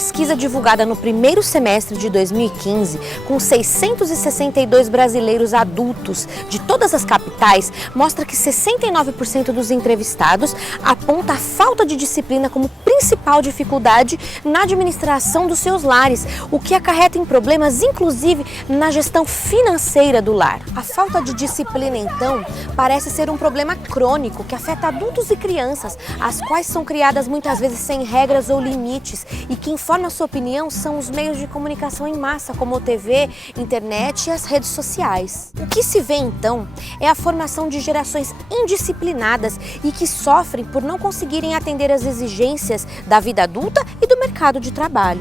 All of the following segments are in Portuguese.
pesquisa divulgada no primeiro semestre de 2015, com 662 brasileiros adultos de todas as capitais, mostra que 69% dos entrevistados aponta a falta de disciplina como principal dificuldade na administração dos seus lares, o que acarreta em problemas, inclusive, na gestão financeira do lar. A falta de disciplina, então, parece ser um problema crônico que afeta adultos e crianças, as quais são criadas muitas vezes sem regras ou limites e que, informa a sua opinião, são os meios de comunicação em massa, como a TV, internet e as redes sociais. O que se vê, então, é a formação de gerações indisciplinadas e que sofrem por não conseguirem atender às exigências da vida adulta e do mercado de trabalho.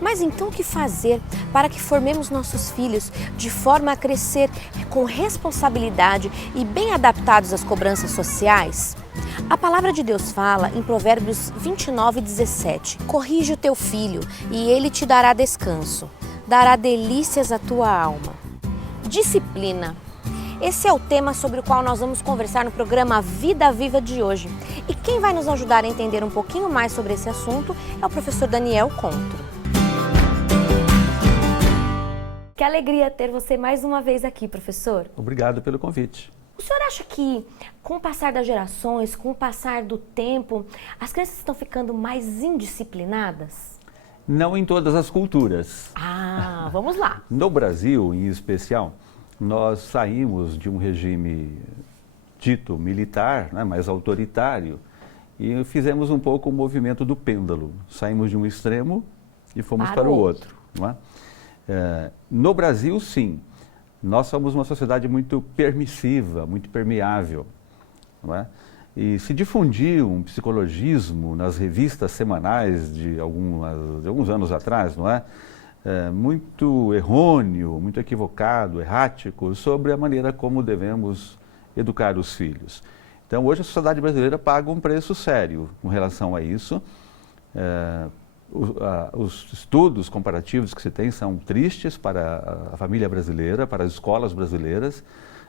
Mas então o que fazer para que formemos nossos filhos de forma a crescer com responsabilidade e bem adaptados às cobranças sociais? A palavra de Deus fala em Provérbios 29:17: corrige o teu filho e ele te dará descanso, dará delícias à tua alma. Disciplina. Esse é o tema sobre o qual nós vamos conversar no programa Vida Viva de hoje. E quem vai nos ajudar a entender um pouquinho mais sobre esse assunto é o professor Daniel Contro. Que alegria ter você mais uma vez aqui, professor. Obrigado pelo convite. O senhor acha que, com o passar das gerações, com o passar do tempo, as crianças estão ficando mais indisciplinadas? Não em todas as culturas. Ah, vamos lá. No Brasil, em especial, nós saímos de um regime dito militar, né, mais autoritário, e fizemos um pouco o movimento do pêndulo. Saímos de um extremo e fomos para o outro. Não é? No Brasil, sim. Nós somos uma sociedade muito permissiva, muito permeável, não é? E se difundiu um psicologismo nas revistas semanais de alguns anos atrás, não é? Muito errôneo, muito equivocado, errático, sobre a maneira como devemos educar os filhos. Então, hoje a sociedade brasileira paga um preço sério com relação a isso. Os estudos comparativos que se tem são tristes para a família brasileira, para as escolas brasileiras,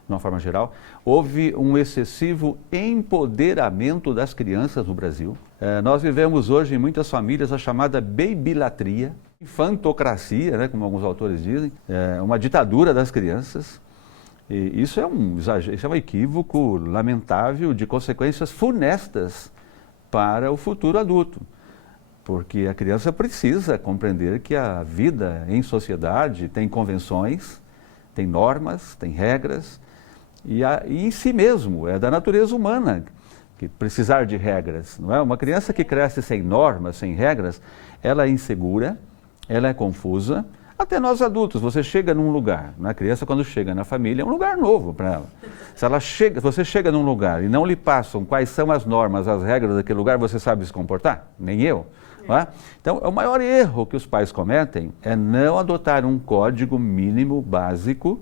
de uma forma geral. Houve um excessivo empoderamento das crianças no Brasil. Nós vivemos hoje em muitas famílias a chamada babylatria, infantocracia, né, como alguns autores dizem, uma ditadura das crianças. E isso é um exagero, isso é um equívoco lamentável de consequências funestas para o futuro adulto. Porque a criança precisa compreender que a vida em sociedade tem convenções, tem normas, tem regras, e em si mesmo, é da natureza humana que precisar de regras. Não é? Uma criança que cresce sem normas, sem regras, ela é insegura, ela é confusa. Até nós adultos, você chega num lugar, a criança quando chega na família é um lugar novo para ela. Se você chega num lugar e não lhe passam quais são as normas, as regras daquele lugar, você sabe se comportar? Nem eu. É? Então, o maior erro que os pais cometem é não adotar um código mínimo básico.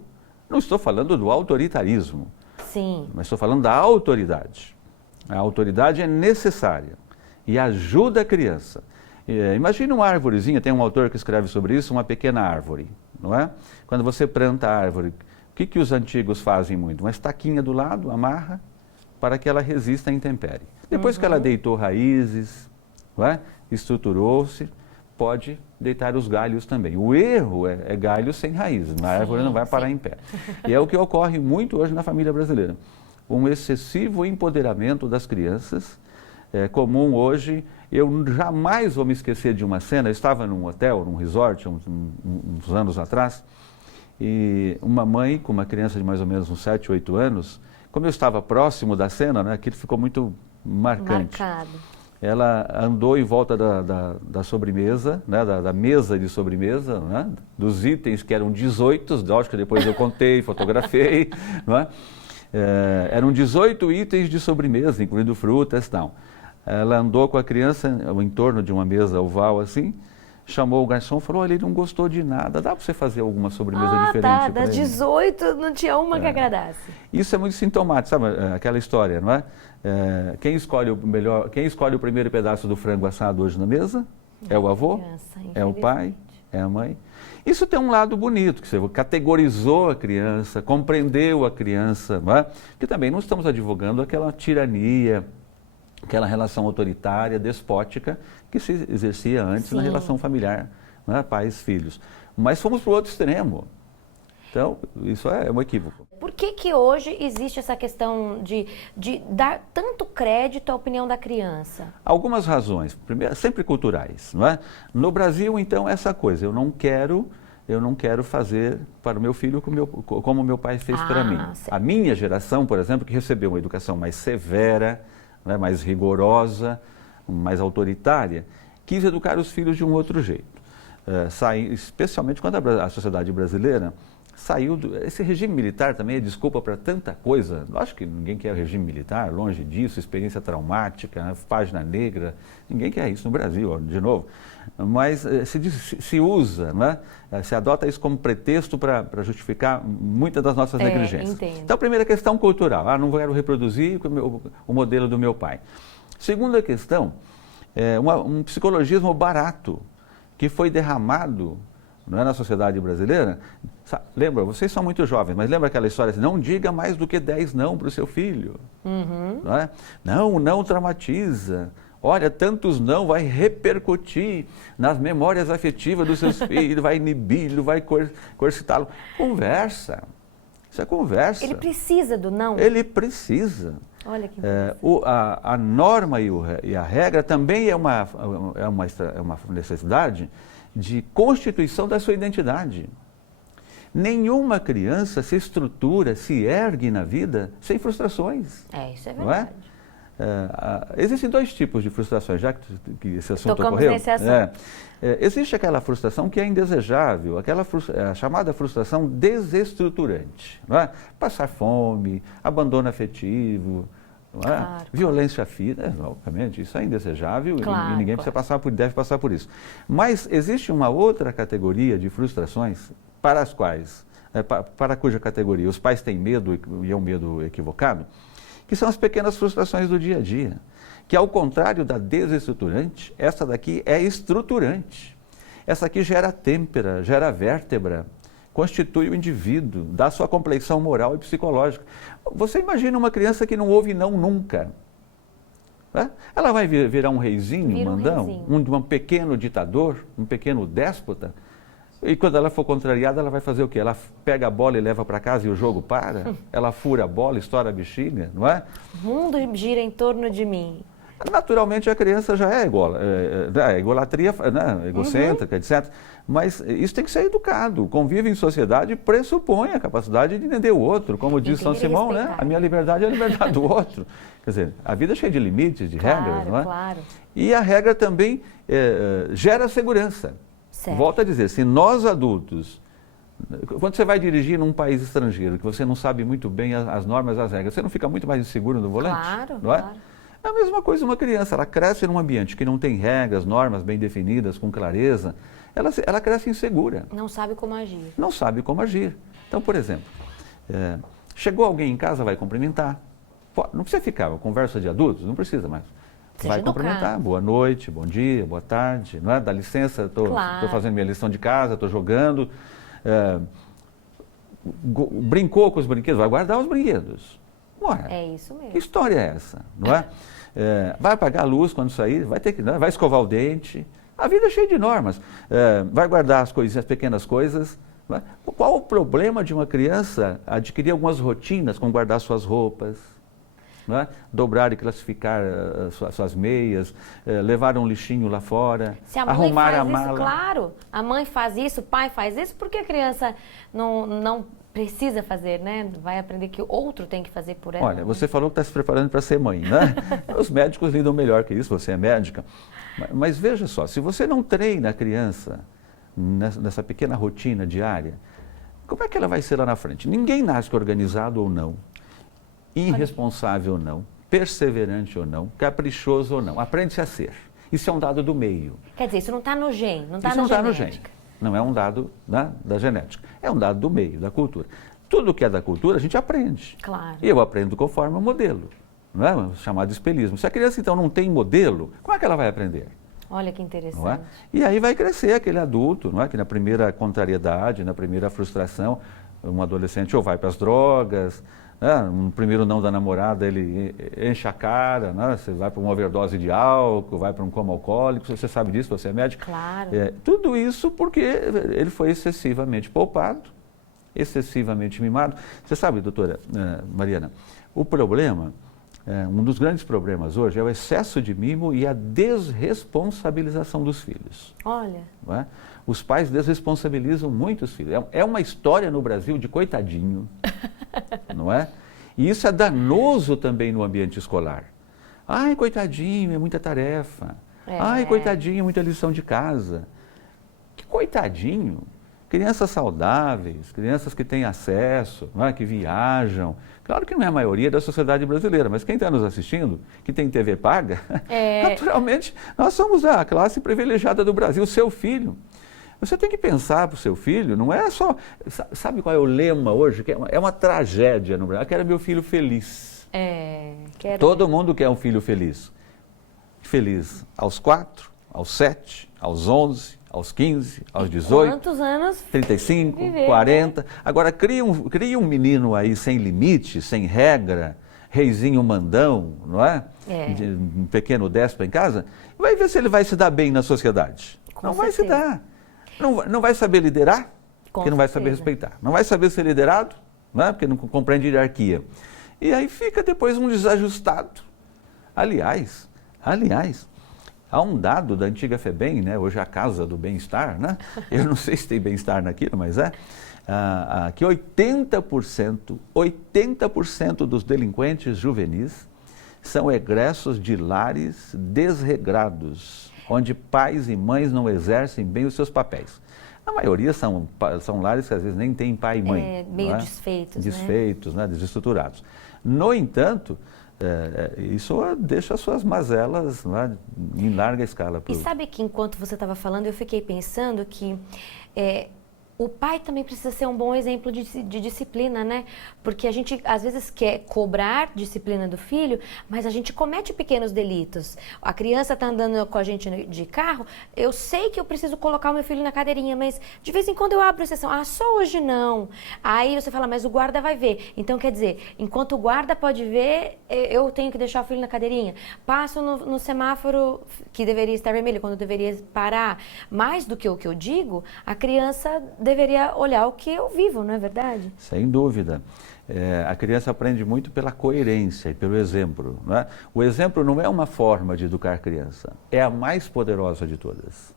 Não estou falando do autoritarismo, sim, mas estou falando da autoridade. A autoridade é necessária e ajuda a criança. Imagina uma árvorezinha, tem um autor que escreve sobre isso, uma pequena árvore, não é? Quando você planta a árvore, o que os antigos fazem muito? Uma estaquinha do lado, amarra, para que ela resista à intempérie. Depois que ela deitou raízes, não é? Estruturou-se, pode deitar os galhos também. O erro é galhos sem raízes, a árvore não vai parar em pé. E é o que ocorre muito hoje na família brasileira. Um excessivo empoderamento das crianças, é comum hoje. Eu jamais vou me esquecer de uma cena, eu estava num hotel, num resort, uns anos atrás, e uma mãe com uma criança de mais ou menos uns 7, 8 anos, como eu estava próximo da cena, né, aquilo ficou muito marcante. Marcado. Ela andou em volta da sobremesa, né, da mesa de sobremesa, né, dos itens que eram 18, lógico que depois eu contei, fotografei, não é? Eram 18 itens de sobremesa, incluindo frutas e tal. Ela andou com a criança em torno de uma mesa oval assim, chamou o garçom e falou: olha, ele não gostou de nada, dá para você fazer alguma sobremesa diferente para ele? Das 18 não tinha uma que agradasse. Isso é muito sintomático, sabe aquela história, não é? Quem escolhe o primeiro pedaço do frango assado hoje na mesa? É o avô? É o pai? É a mãe? Isso tem um lado bonito, que você categorizou a criança, compreendeu a criança, não é? Que também não estamos advogando aquela tirania aquela relação autoritária, despótica, que se exercia antes na relação familiar, né, pais-filhos. Mas fomos para o outro extremo. Então, isso é um equívoco. Por que hoje existe essa questão de dar tanto crédito à opinião da criança? Algumas razões, primeiro, sempre culturais, não é? No Brasil, então, essa coisa, eu não quero fazer para o meu filho como meu pai fez para mim. Certo. A minha geração, por exemplo, que recebeu uma educação mais severa, né, mais rigorosa, mais autoritária, quis educar os filhos de um outro jeito. Especialmente quando a sociedade brasileira saiu esse regime militar também é desculpa para tanta coisa. Acho que ninguém quer regime militar, longe disso, experiência traumática, né, página negra, ninguém quer isso no Brasil, de novo. Mas se usa, né, se adota isso como pretexto para justificar muitas das nossas negligências. Entendo. Então, a primeira questão cultural, não quero reproduzir o modelo do meu pai. Segunda questão, um psicologismo barato que foi derramado, não é, na sociedade brasileira. Lembra, vocês são muito jovens, mas lembra aquela história assim, não diga mais do que 10 não para o seu filho. Não é? Não traumatiza. Olha, tantos não vai repercutir nas memórias afetivas dos seus filhos, vai inibi-lo, vai coercitá-lo. Conversa. Isso é conversa. Ele precisa do não? Ele precisa. Olha que a norma e a regra também é uma necessidade de constituição da sua identidade. Nenhuma criança se estrutura, se ergue na vida sem frustrações. Isso é não verdade. Existem dois tipos de frustrações, já que esse assunto Tocamos ocorreu. nesse assunto. Existe aquela frustração que é indesejável, a chamada frustração desestruturante. Não é? Passar fome, abandono afetivo, não é? Claro. Violência física, obviamente, isso é indesejável Claro, e ninguém deve passar por isso. Mas existe uma outra categoria de frustrações para cuja categoria os pais têm medo, e é um medo equivocado, que são as pequenas frustrações do dia a dia, que ao contrário da desestruturante, essa daqui é estruturante. Essa aqui gera têmpera, gera vértebra, constitui o indivíduo, dá sua complexão moral e psicológica. Você imagina uma criança que não ouve não nunca. Né? Ela vai virar um reizinho, mandão, um pequeno ditador, um pequeno déspota. E quando ela for contrariada, ela vai fazer o quê? Ela pega a bola e leva para casa e o jogo para? Ela fura a bola, estoura a bexiga, não é? O mundo gira em torno de mim. Naturalmente a criança já é egolatria, né, egocêntrica, etc. Mas isso tem que ser educado. O convívio em sociedade pressupõe a capacidade de entender o outro. Como diz São Simão, né? A minha liberdade é a liberdade do outro. Quer dizer, a vida é cheia de limites, de regras, não é? Claro. E a regra também gera segurança. Certo. Volto a dizer, se nós adultos, quando você vai dirigir num país estrangeiro, que você não sabe muito bem as normas, as regras, você não fica muito mais inseguro no volante? Claro, não é? claro. É a mesma coisa uma criança, ela cresce num ambiente que não tem regras, normas bem definidas, com clareza, ela cresce insegura. Não sabe como agir. Não sabe como agir. Então, por exemplo, chegou alguém em casa, vai cumprimentar. Não precisa ficar, conversa de adultos, não precisa mais. Vai cumprimentar, boa noite, bom dia, boa tarde, não é? Dá licença, estou fazendo minha lição de casa, estou jogando. Brincou com os brinquedos, vai guardar os brinquedos. Ué, é isso mesmo. Que história é essa, não é? Vai apagar a luz quando sair, vai escovar o dente. A vida é cheia de normas. Vai guardar as coisinhas, as pequenas coisas. Não é? Qual o problema de uma criança adquirir algumas rotinas, como guardar suas roupas? Não é? Dobrar e classificar suas meias, levar um lixinho lá fora, se a mãe arrumar faz a mala. Isso, claro, a mãe faz isso, o pai faz isso, por que a criança não precisa fazer, né? Vai aprender que o outro tem que fazer por ela. Olha, você falou que está se preparando para ser mãe, né? Os médicos lidam melhor que isso, você é médica. Mas veja só, se você não treina a criança nessa pequena rotina diária, como é que ela vai ser lá na frente? Ninguém nasce organizado ou não. Irresponsável ou não, perseverante ou não, caprichoso ou não, aprende-se a ser. Isso é um dado do meio. Quer dizer, isso não está no gene, não está na genética. Isso não está no gene, não é um dado da genética, é um dado do meio, da cultura. Tudo que é da cultura a gente aprende. Claro. E eu aprendo conforme o modelo, não é? O chamado espelhismo. Se a criança então não tem modelo, como é que ela vai aprender? Olha que interessante. Não é? E aí vai crescer aquele adulto, não é? Que na primeira contrariedade, na primeira frustração, um adolescente ou vai para as drogas, né? No primeiro não da namorada, ele enche a cara, né? Você vai para uma overdose de álcool, vai para um coma alcoólico, você sabe disso, você é médico. Claro. Tudo isso porque ele foi excessivamente poupado, excessivamente mimado. Você sabe, doutora Mariana, o problema, um dos grandes problemas hoje é o excesso de mimo e a desresponsabilização dos filhos. Olha. Não é? Os pais desresponsabilizam muito os filhos. É uma história no Brasil de coitadinho, não é? E isso é danoso também no ambiente escolar. Ai, coitadinho, é muita tarefa. Ai, coitadinho, é muita lição de casa. Que coitadinho. Crianças saudáveis, crianças que têm acesso, não é? Que viajam. Claro que não é a maioria da sociedade brasileira, mas quem está nos assistindo, que tem TV paga, naturalmente, nós somos a classe privilegiada do Brasil, o seu filho. Você tem que pensar para o seu filho, não é só... Sabe qual é o lema hoje? Que é uma tragédia no Brasil. Eu quero meu filho feliz. Todo mundo quer um filho feliz. Feliz aos 4, aos 7, aos 11, aos 15, aos 18. Quantos anos? 35, viver, 40. Né? Agora, cria um menino aí sem limite, sem regra, reizinho mandão, não é? Um pequeno déspota em casa. Vai ver se ele vai se dar bem na sociedade. Com não certeza. Vai se dar. Não vai saber liderar, porque não vai saber respeitar. Não vai saber ser liderado, não é? Porque não compreende hierarquia. E aí fica depois um desajustado. Aliás, há um dado da antiga FEBEM, né? Hoje é a Casa do Bem-Estar, né? Eu não sei se tem bem-estar naquilo, mas que 80% dos delinquentes juvenis são egressos de lares desregrados, onde pais e mães não exercem bem os seus papéis. A maioria são lares que às vezes nem têm pai e mãe. Meio desfeitos, desfeitos, né? Desestruturados. No entanto, isso deixa as suas mazelas, né, em larga escala. E sabe que enquanto você estava falando, eu fiquei pensando que o pai também precisa ser um bom exemplo de disciplina, né? Porque a gente às vezes quer cobrar disciplina do filho, mas a gente comete pequenos delitos. A criança está andando com a gente de carro, eu sei que eu preciso colocar o meu filho na cadeirinha, mas de vez em quando eu abro exceção. Ah, só hoje não. Aí você fala, mas o guarda vai ver. Então, quer dizer, enquanto o guarda pode ver, eu tenho que deixar o filho na cadeirinha. Passo no semáforo que deveria estar vermelho, quando deveria parar. Mais do que o que eu digo, a criança deveria olhar o que eu vivo, não é verdade? Sem dúvida. A criança aprende muito pela coerência e pelo exemplo. Não é? O exemplo não é uma forma de educar a criança, é a mais poderosa de todas.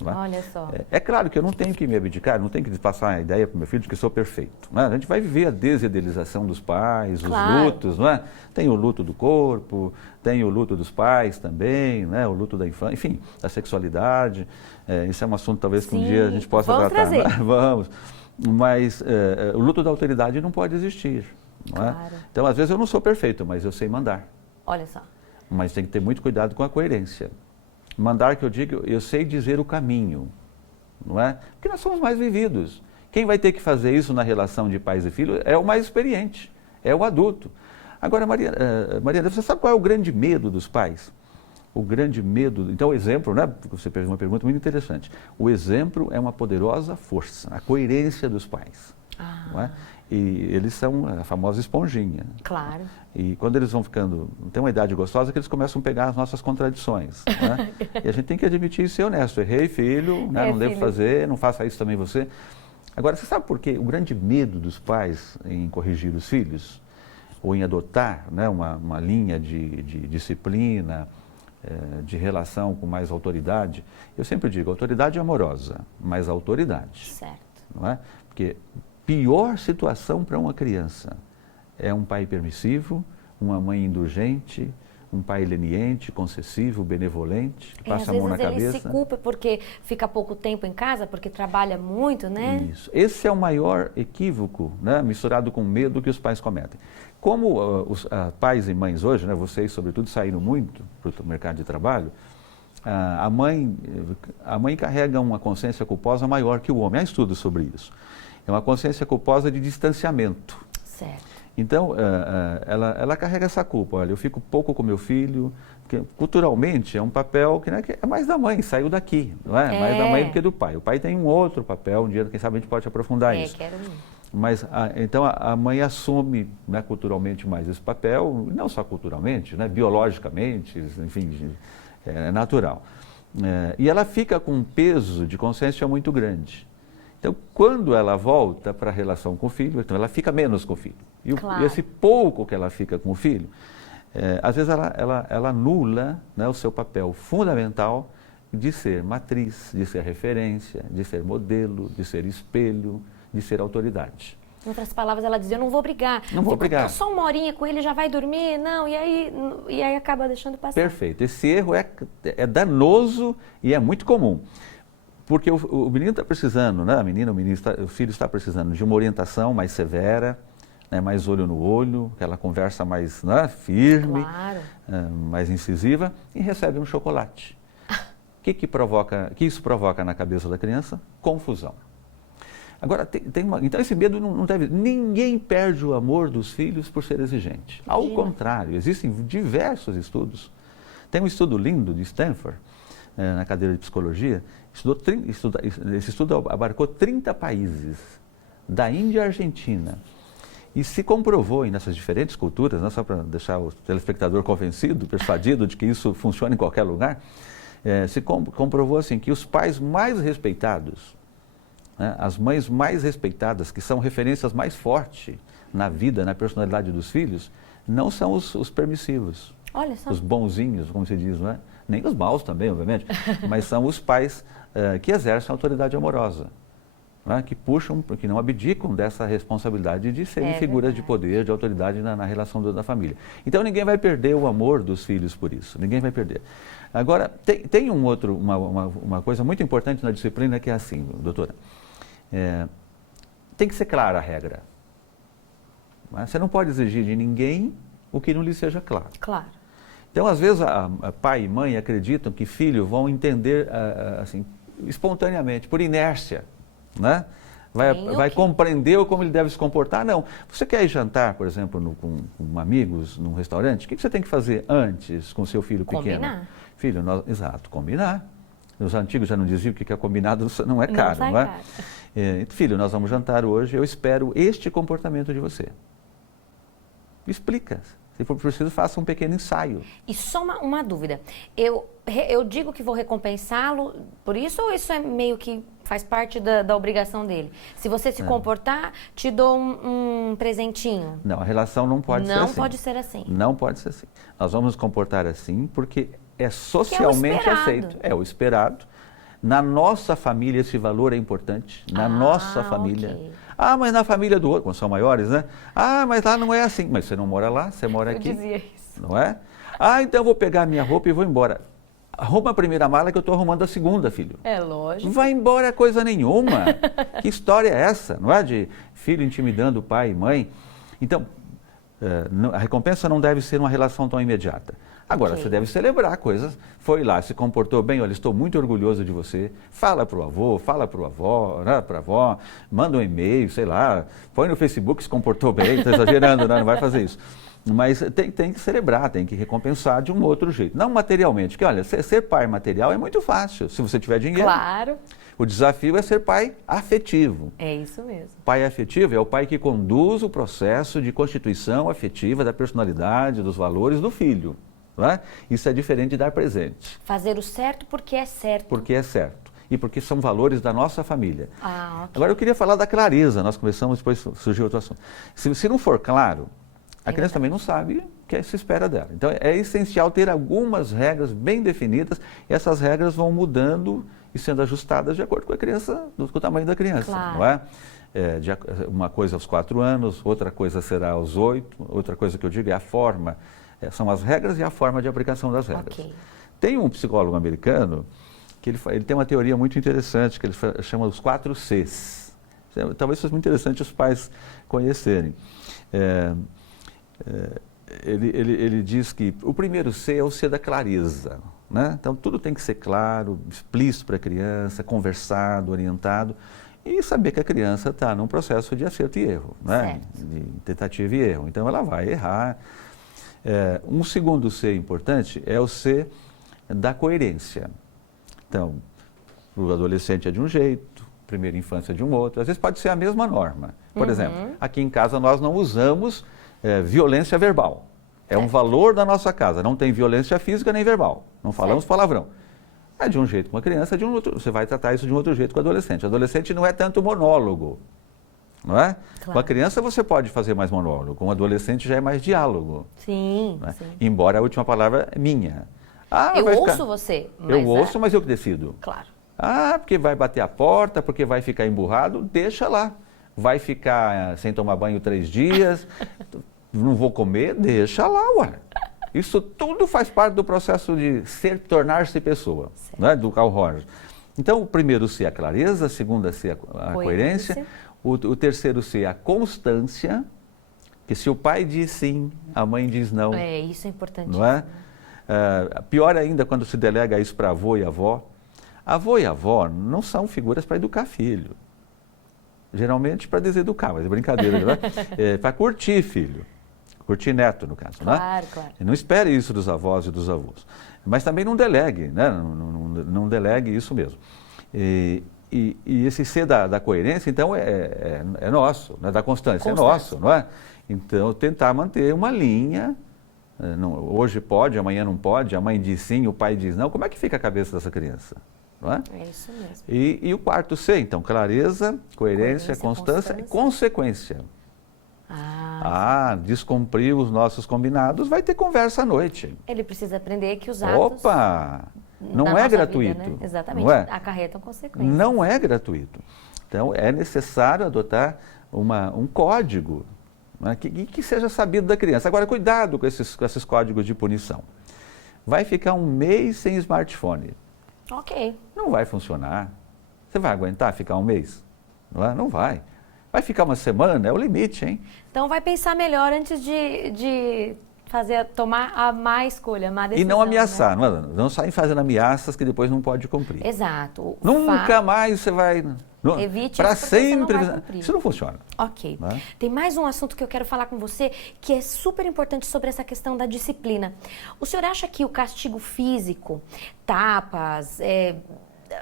Não é? Olha só. É claro que eu não tenho que me abdicar, não tenho que passar a ideia para o meu filho de que sou perfeito. Não é? A gente vai viver a desidealização dos pais, os lutos, não é? Tem o luto do corpo, tem o luto dos pais também, né? O luto da infância, enfim, da sexualidade. Isso é um assunto talvez que um dia a gente possa tratar. Trazer. Né? Vamos. Mas o luto da autoridade não pode existir. Não é? Então, às vezes eu não sou perfeito, mas eu sei mandar. Olha só. Mas tem que ter muito cuidado com a coerência. Mandar, que eu digo, eu sei dizer o caminho, não é? Porque nós somos mais vividos. Quem vai ter que fazer isso na relação de pais e filhos é o mais experiente, é o adulto. Agora, Mariana, você sabe qual é o grande medo dos pais? O grande medo... Então, o exemplo, né? Você fez uma pergunta muito interessante. O exemplo é uma poderosa força, a coerência dos pais. Não é? E eles são a famosa esponjinha. Claro. E quando eles vão ficando, tem uma idade gostosa que eles começam a pegar as nossas contradições. Né? E a gente tem que admitir e ser honesto. Errei, filho, né? Não devo fazer, não faça isso também você. Agora, você sabe por quê? O grande medo dos pais em corrigir os filhos, ou em adotar, né, uma linha de disciplina, de relação com mais autoridade, eu sempre digo, autoridade amorosa, mas autoridade. Certo. Não é? Porque pior situação para uma criança é um pai permissivo, uma mãe indulgente, um pai leniente, concessivo, benevolente, que passa a mão na cabeça. Às vezes ele se culpa porque fica pouco tempo em casa, porque trabalha muito, né? Isso. Esse é o maior equívoco, né, misturado com medo que os pais cometem. Como os pais e mães hoje, né, vocês sobretudo saíram muito para o mercado de trabalho, a mãe carrega uma consciência culposa maior que o homem. Há estudos sobre isso. É uma consciência culposa de distanciamento. Certo. Então, ela carrega essa culpa. Olha, eu fico pouco com meu filho, porque culturalmente é um papel que, né, que é mais da mãe, saiu daqui, não é? Mais da mãe do que do pai. O pai tem um outro papel, um dia, quem sabe, a gente pode aprofundar isso. Quero... Mas, então, a mãe assume, né, culturalmente mais esse papel, não só culturalmente, né, biologicamente, enfim, é natural. E ela fica com um peso de consciência muito grande. Então, quando ela volta para a relação com o filho, então ela fica menos com o filho. E esse pouco que ela fica com o filho, às vezes ela anula, né, o seu papel fundamental de ser matriz, de ser referência, de ser modelo, de ser espelho, de ser autoridade. Em outras palavras, ela dizia, eu não vou brigar. Não vou brigar. Só uma horinha com ele, já vai dormir, não, e aí acaba deixando passar. Perfeito. Esse erro é danoso e é muito comum. Porque o menino está precisando, né? A menina, o filho está precisando de uma orientação mais severa, né? Mais olho no olho, aquela conversa mais, né, firme, claro, mais incisiva, e recebe um chocolate. O que isso provoca na cabeça da criança? Confusão. Agora, então esse medo não deve... Ninguém perde o amor dos filhos por ser exigente. Ao contrário, existem diversos estudos. Tem um estudo lindo de Stanford, na cadeira de psicologia. Esse estudo abarcou 30 países, da Índia à Argentina. E se comprovou, nessas diferentes culturas, não só para deixar o telespectador convencido, persuadido de que isso funciona em qualquer lugar, se comprovou assim, que os pais mais respeitados, né, as mães mais respeitadas, que são referências mais fortes na vida, na personalidade dos filhos, não são os permissivos, olha só, os bonzinhos, como se diz, não é? Nem os maus também, obviamente, mas são os pais que exercem a autoridade amorosa, né, que puxam, que não abdicam dessa responsabilidade de serem figuras de poder, de autoridade na relação da família. Então ninguém vai perder o amor dos filhos por isso, ninguém vai perder. Agora, tem uma coisa muito importante na disciplina que é assim, doutora, tem que ser clara a regra. Você não pode exigir de ninguém o que não lhe seja claro. Claro. Então, às vezes, pai e mãe acreditam que filhos vão entender assim, espontaneamente, por inércia, né? Vai compreender como ele deve se comportar. Não. Você quer ir jantar, por exemplo, com amigos, num restaurante? O que você tem que fazer antes com seu filho pequeno? Combinar. Filho, exato, combinar. Os antigos já não diziam que é combinado não é caro, não é? Filho, nós vamos jantar hoje, eu espero este comportamento de você. Explica. Se for preciso, faça um pequeno ensaio. E só uma dúvida. Eu digo que vou recompensá-lo por isso ou isso é meio que faz parte da obrigação dele? Se você se comportar, te dou um presentinho. Não, a relação não pode ser assim. Não pode ser assim. Não pode ser assim. Nós vamos nos comportar assim porque é socialmente aceito. É o esperado. Na nossa família esse valor é importante. Na nossa família. Okay. Mas na família do outro, quando são maiores, né? Mas lá não é assim. Mas você não mora lá, você mora aqui. Eu dizia isso. Não é? Então eu vou pegar a minha roupa e vou embora. Arruma a primeira mala que eu estou arrumando a segunda, filho. É lógico. Vai embora coisa nenhuma. Que história é essa? Não é de filho intimidando pai e mãe? Então, a recompensa não deve ser uma relação tão imediata. Agora, você deve celebrar coisas. Foi lá, se comportou bem, olha, estou muito orgulhoso de você. Fala para o avô, fala para a avó, né, para a avó, manda um e-mail, sei lá, põe no Facebook, se comportou bem, está exagerando, não vai fazer isso. Mas tem que celebrar, tem que recompensar de um outro jeito. Não materialmente, porque olha, ser pai material é muito fácil, se você tiver dinheiro. Claro. O desafio é ser pai afetivo. É isso mesmo. Pai afetivo é o pai que conduz o processo de constituição afetiva da personalidade, dos valores do filho. Não é? Isso é diferente de dar presente. Fazer o certo porque é certo. Porque é certo. E porque são valores da nossa família. Okay. Agora eu queria falar da clareza, nós começamos, depois surgiu outro assunto. Se não for claro, a criança também não sabe o que se espera dela. Então é essencial ter algumas regras bem definidas, e essas regras vão mudando e sendo ajustadas de acordo com a criança, com o tamanho da criança. Claro. Não é? Uma coisa aos 4 anos, outra coisa será aos 8, outra coisa que eu digo é a forma. São as regras e a forma de aplicação das regras. Okay. Tem um psicólogo americano que ele tem uma teoria muito interessante, que ele chama os 4 Cs. Talvez seja muito interessante os pais conhecerem. Ele diz que o primeiro C é o C da clareza. Né? Então, tudo tem que ser claro, explícito para a criança, conversado, orientado, e saber que a criança está num processo de acerto e erro, né? De tentativa e erro. Então, ela vai errar. Um segundo C importante é o C da coerência. Então, o adolescente é de um jeito, primeira infância de um outro. Às vezes pode ser a mesma norma. Por exemplo, aqui em casa nós não usamos violência verbal. É um valor da nossa casa. Não tem violência física nem verbal. Não falamos palavrão. É de um jeito com a criança, de um outro. Você vai tratar isso de um outro jeito com o adolescente. O adolescente não é tanto monólogo, não é? Claro. Com a criança você pode fazer mais monólogo. Com o adolescente já é mais diálogo. Sim, Não é? sim. Embora a última palavra é minha. Eu ouço você. Eu ouço, mas eu que decido. Claro. Porque vai bater a porta, porque vai ficar emburrado, deixa lá. Vai ficar sem tomar banho 3 dias, não vou comer, deixa lá, ué. Isso tudo faz parte do processo de tornar-se pessoa, né, do Carl Rogers. Então, o primeiro C é a clareza, o segundo C é a coerência, o terceiro C é a constância, que se o pai diz sim, a mãe diz não. Isso é importante. Não é? Pior ainda quando se delega isso para avô e avó. Avô e avó não são figuras para educar filho. Geralmente para deseducar, mas é brincadeira, não é? Para curtir filho. Curtir neto, no caso, claro, né? Claro. Não espere isso dos avós e dos avós. Mas também não delegue, né? Não delegue isso mesmo. E esse C da coerência, então, é nosso, né? Da constância, é nosso, não é? Então, tentar manter uma linha, hoje pode, amanhã não pode, a mãe diz sim, o pai diz não, como é que fica a cabeça dessa criança? Não é? É isso mesmo. E o quarto C, então, clareza, coerência, constância e consequência. Descumprir os nossos combinados, vai ter conversa à noite. Ele precisa aprender que os atos... Não é gratuito. Vida, né? Exatamente, não é? Acarretam consequências. Não é gratuito. Então, é necessário adotar um código, né, que seja sabido da criança. Agora, cuidado com esses códigos de punição. Vai ficar 1 mês sem smartphone. Ok. Não vai funcionar. Você vai aguentar ficar 1 mês? Não vai. Vai ficar 1 semana, é o limite, hein? Então vai pensar melhor antes de tomar a má escolha, a má decisão. E não ameaçar, né? não sair fazendo ameaças que depois não pode cumprir. Exato. Nunca mais você vai... Evite para isso porque sempre. você não vai cumprir. Isso não funciona. Ok. Né? Tem mais um assunto que eu quero falar com você, que é super importante sobre essa questão da disciplina. O senhor acha que o castigo físico, tapas,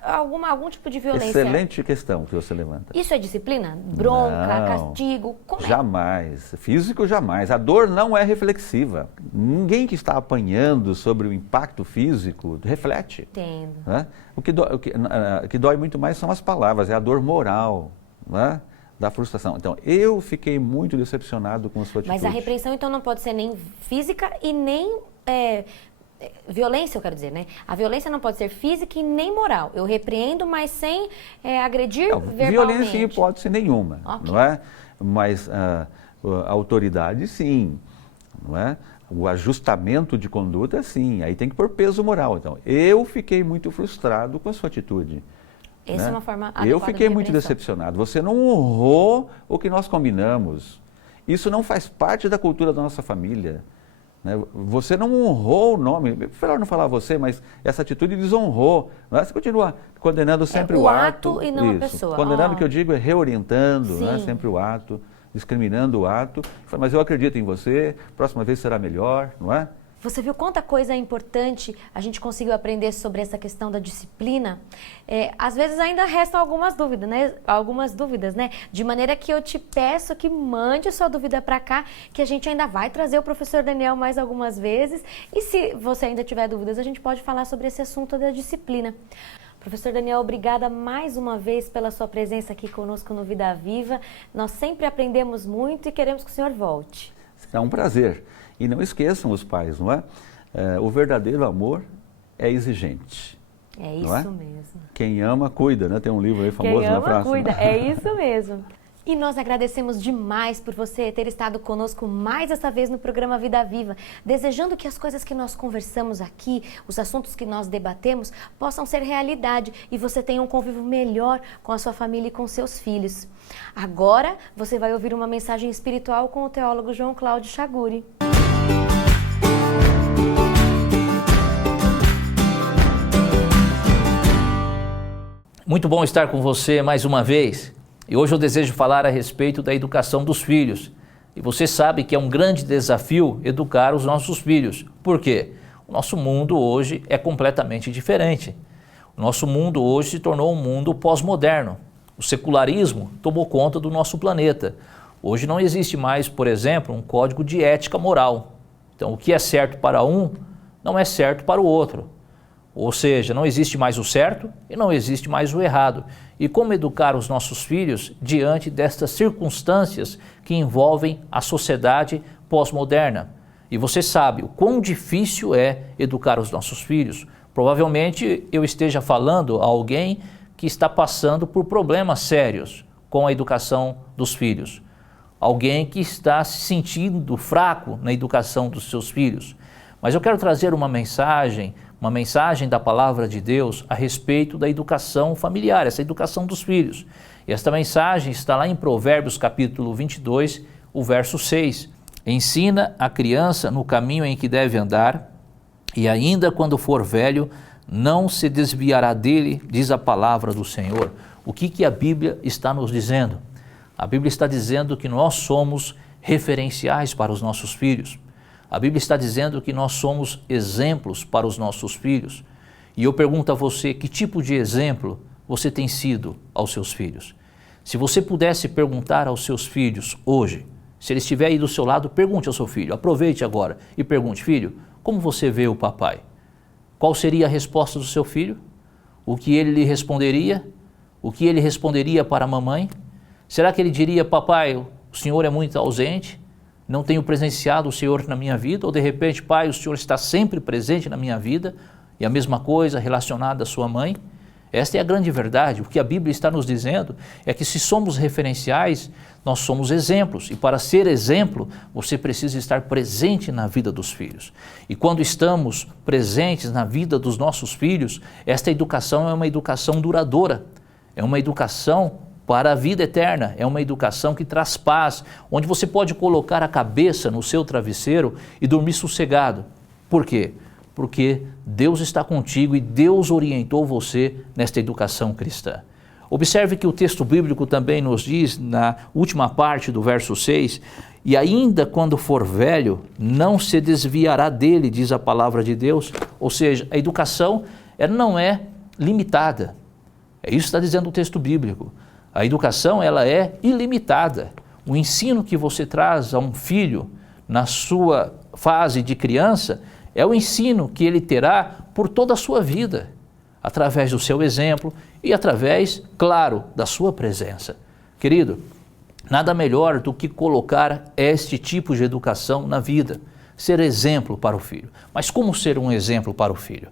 algum tipo de violência... Excelente questão que você levanta. Isso é disciplina? Bronca, não, castigo? Como jamais. Físico, jamais. A dor não é reflexiva. Ninguém que está apanhando sobre o impacto físico reflete. Entendo. Né? O que dói muito mais são as palavras, é a dor moral, né? Da frustração. Então, eu fiquei muito decepcionado com a sua atitude. Mas a repreensão, então, não pode ser nem física e nem... violência, eu quero dizer, né? A violência não pode ser física e nem moral. Eu repreendo, mas sem agredir verbalmente. Violência em hipótese nenhuma, Okay. não é? Mas a autoridade, sim, não é? O ajustamento de conduta, sim. Aí tem que pôr peso moral. Então, eu fiquei muito frustrado com a sua atitude. Essa né? é uma forma adequada Eu fiquei de muito repreensão. decepcionado. Você não honrou o que nós combinamos. Isso não faz parte da cultura da nossa família. Né? Você não honrou o nome, melhor não falar você, mas essa atitude desonrou. Né? Você continua condenando sempre o ato e não isso. a pessoa. Condenando, que eu digo, é reorientando, né? Sempre o ato, discriminando o ato. Mas eu acredito em você, próxima vez será melhor, não é? Você viu quanta coisa importante a gente conseguiu aprender sobre essa questão da disciplina? Às vezes ainda restam algumas dúvidas, né? De maneira que eu te peço que mande sua dúvida para cá, que a gente ainda vai trazer o professor Daniel mais algumas vezes. E se você ainda tiver dúvidas, a gente pode falar sobre esse assunto da disciplina. Professor Daniel, obrigada mais uma vez pela sua presença aqui conosco no Vida Viva. Nós sempre aprendemos muito e queremos que o senhor volte. Será um prazer. E não esqueçam os pais, não é? O verdadeiro amor é exigente. É isso mesmo. Quem ama, cuida, né? Tem um livro aí famoso na França. Quem ama, cuida. É isso mesmo. E nós agradecemos demais por você ter estado conosco mais essa vez no programa Vida Viva, desejando que as coisas que nós conversamos aqui, os assuntos que nós debatemos, possam ser realidade e você tenha um convívio melhor com a sua família e com seus filhos. Agora, você vai ouvir uma mensagem espiritual com o teólogo João Cláudio Chaguri. Muito bom estar com você mais uma vez. E hoje eu desejo falar a respeito da educação dos filhos. E você sabe que é um grande desafio educar os nossos filhos. Por quê? O nosso mundo hoje é completamente diferente. O nosso mundo hoje se tornou um mundo pós-moderno. O secularismo tomou conta do nosso planeta. Hoje não existe mais, por exemplo, um código de ética moral. Então, o que é certo para um não é certo para o outro. Ou seja, não existe mais o certo e não existe mais o errado. E como educar os nossos filhos diante destas circunstâncias que envolvem a sociedade pós-moderna? E você sabe o quão difícil é educar os nossos filhos. Provavelmente eu esteja falando a alguém que está passando por problemas sérios com a educação dos filhos. Alguém que está se sentindo fraco na educação dos seus filhos. Mas eu quero trazer uma mensagem da palavra de Deus a respeito da educação familiar, essa educação dos filhos. E esta mensagem está lá em Provérbios capítulo 22, o verso 6. Ensina a criança no caminho em que deve andar, e ainda quando for velho, não se desviará dele, diz a palavra do Senhor. O que a Bíblia está nos dizendo? A Bíblia está dizendo que nós somos referenciais para os nossos filhos. A Bíblia está dizendo que nós somos exemplos para os nossos filhos. E eu pergunto a você, que tipo de exemplo você tem sido aos seus filhos? Se você pudesse perguntar aos seus filhos hoje, se ele estiver aí do seu lado, pergunte ao seu filho, aproveite agora e pergunte: filho, como você vê o papai? Qual seria a resposta do seu filho? O que ele lhe responderia? O que ele responderia para a mamãe? Será que ele diria: papai, o senhor é muito ausente? Não tenho presenciado o Senhor na minha vida? Ou de repente: pai, o Senhor está sempre presente na minha vida? E a mesma coisa relacionada à sua mãe? Esta é a grande verdade. O que a Bíblia está nos dizendo é que se somos referenciais, nós somos exemplos. E para ser exemplo, você precisa estar presente na vida dos filhos. E quando estamos presentes na vida dos nossos filhos, esta educação é uma educação duradoura. É uma educação para a vida eterna, é uma educação que traz paz, onde você pode colocar a cabeça no seu travesseiro e dormir sossegado. Por quê? Porque Deus está contigo e Deus orientou você nesta educação cristã. Observe que o texto bíblico também nos diz, na última parte do verso 6, e ainda quando for velho, não se desviará dele, diz a palavra de Deus. Ou seja, a educação ela não é limitada. É isso que está dizendo o texto bíblico. A educação ela é ilimitada. O ensino que você traz a um filho na sua fase de criança é o ensino que ele terá por toda a sua vida, através do seu exemplo e através, claro, da sua presença. Querido, nada melhor do que colocar este tipo de educação na vida, ser exemplo para o filho. Mas como ser um exemplo para o filho?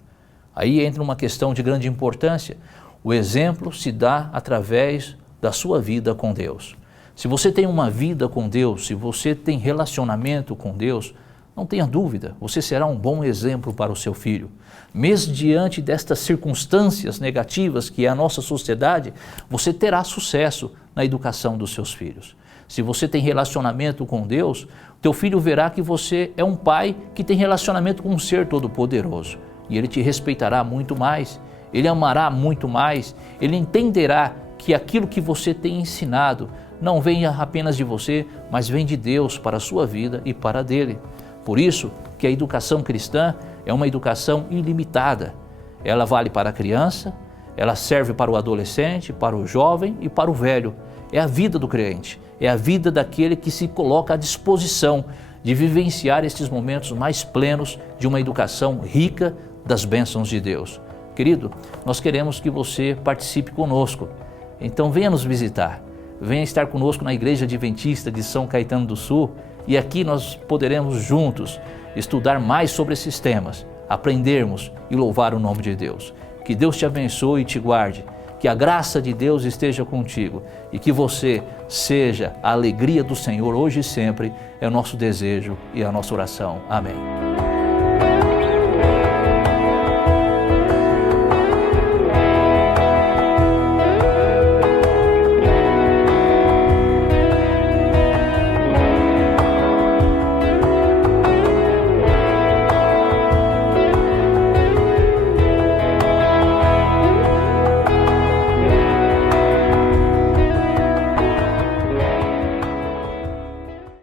Aí entra uma questão de grande importância. O exemplo se dá através da sua vida com Deus. Se você tem uma vida com Deus, se você tem relacionamento com Deus, não tenha dúvida, você será um bom exemplo para o seu filho. Mesmo diante destas circunstâncias negativas que é a nossa sociedade, você terá sucesso na educação dos seus filhos. Se você tem relacionamento com Deus, teu filho verá que você é um pai que tem relacionamento com um ser todo-poderoso. E ele te respeitará muito mais, ele amará muito mais, ele entenderá que aquilo que você tem ensinado não vem apenas de você, mas vem de Deus para a sua vida e para a dele. Por isso que a educação cristã é uma educação ilimitada. Ela vale para a criança, ela serve para o adolescente, para o jovem e para o velho. É a vida do crente, é a vida daquele que se coloca à disposição de vivenciar estes momentos mais plenos de uma educação rica das bênçãos de Deus. Querido, nós queremos que você participe conosco. Então venha nos visitar, venha estar conosco na Igreja Adventista de São Caetano do Sul e aqui nós poderemos juntos estudar mais sobre esses temas, aprendermos e louvar o nome de Deus. Que Deus te abençoe e te guarde, que a graça de Deus esteja contigo e que você seja a alegria do Senhor hoje e sempre, é o nosso desejo e a nossa oração. Amém.